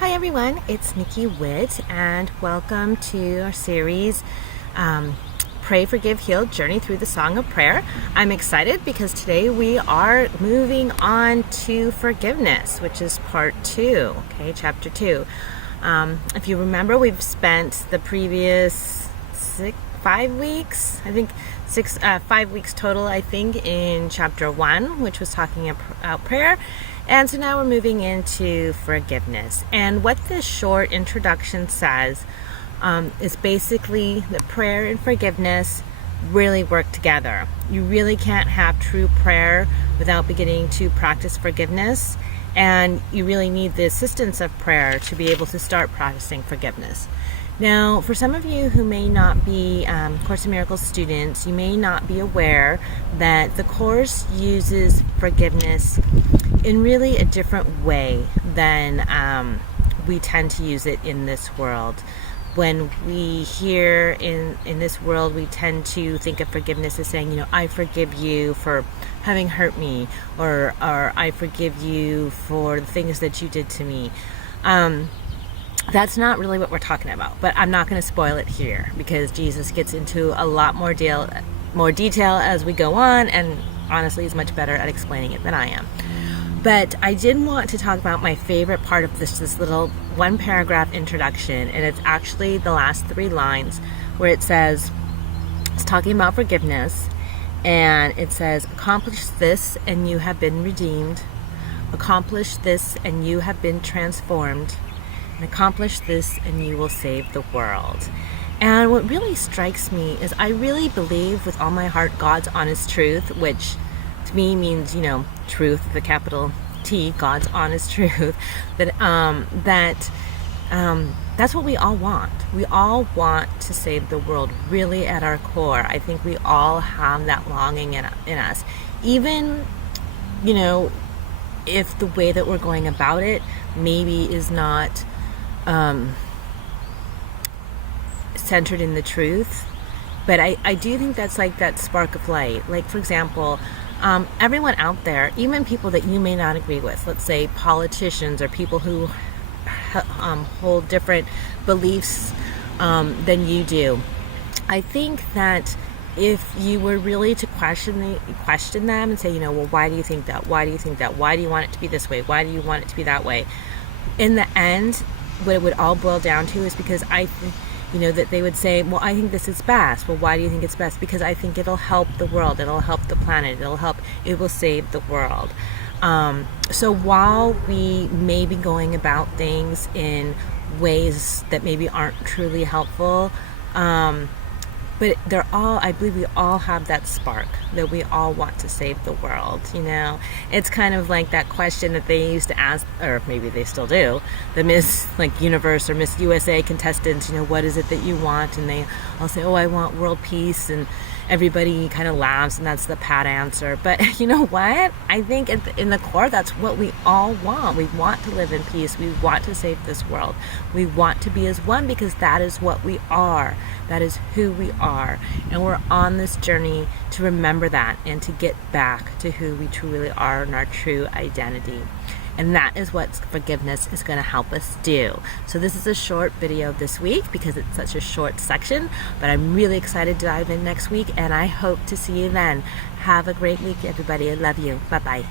Hi everyone, it's Nikki Witt and welcome to our series Pray, Forgive, Heal, Journey Through the Song of Prayer. I'm excited because today we are moving on to forgiveness, which is part 2, okay, chapter 2. If you remember, we've spent the previous 5 weeks, I think 5 weeks total, I think, in chapter 1, which was talking about prayer. And so now we're moving into forgiveness. And what this short introduction says is basically that prayer and forgiveness really work together. You really can't have true prayer without beginning to practice forgiveness. And you really need the assistance of prayer to be able to start practicing forgiveness. Now, for some of you who may not be Course in Miracles students, you may not be aware that the Course uses forgiveness in really a different way than we tend to use it in this world. When we hear in this world, we tend to think of forgiveness as saying, I forgive you for having hurt me, or I forgive you for the things that you did to me. That's not really what we're talking about, but I'm not going to spoil it here because Jesus gets into a lot more detail as we go on, and honestly is much better at explaining it than I am. But I did want to talk about my favorite part of this little one paragraph introduction, and it's actually the last 3 lines where it says, it's talking about forgiveness, and it says, accomplish this and you have been redeemed, accomplish this and you have been transformed, and accomplish this and you will save the world. And what really strikes me is I really believe with all my heart God's honest truth, which to me means, truth with a capital T, God's honest truth, that's what we all want. We all want to save the world, really at our core. I think we all have that longing in us. Even, if the way that we're going about it maybe is not centered in the truth, but I do think that's like that spark of light. Like, for example, everyone out there, even people that you may not agree with, let's say politicians or people who hold different beliefs than you do, I think that if you were really to question them and say, well, why do you think that? Why do you think that? Why do you want it to be this way? Why do you want it to be that way? In the end, what it would all boil down to is because that they would say, well, I think this is best. Well, why do you think it's best? Because I think it'll help the world. It'll help the planet. It will save the world. So while we may be going about things in ways that maybe aren't truly helpful, but I believe we all have that spark that we all want to save the world. It's kind of like that question that they used to ask, or maybe they still do, the Miss Universe or Miss USA contestants, what is it that you want? And they all say, I want world peace, and everybody kind of laughs, and that's the pat answer. But you know what? I think in the core, that's what we all want. We want to live in peace. We want to save this world. We want to be as one because that is what we are. That is who we are. And we're on this journey to remember that and to get back to who we truly are and our true identity. And that is what forgiveness is going to help us do. So this is a short video this week because it's such a short section, but I'm really excited to dive in next week, and I hope to see you then. Have a great week, everybody. I love you. Bye-bye.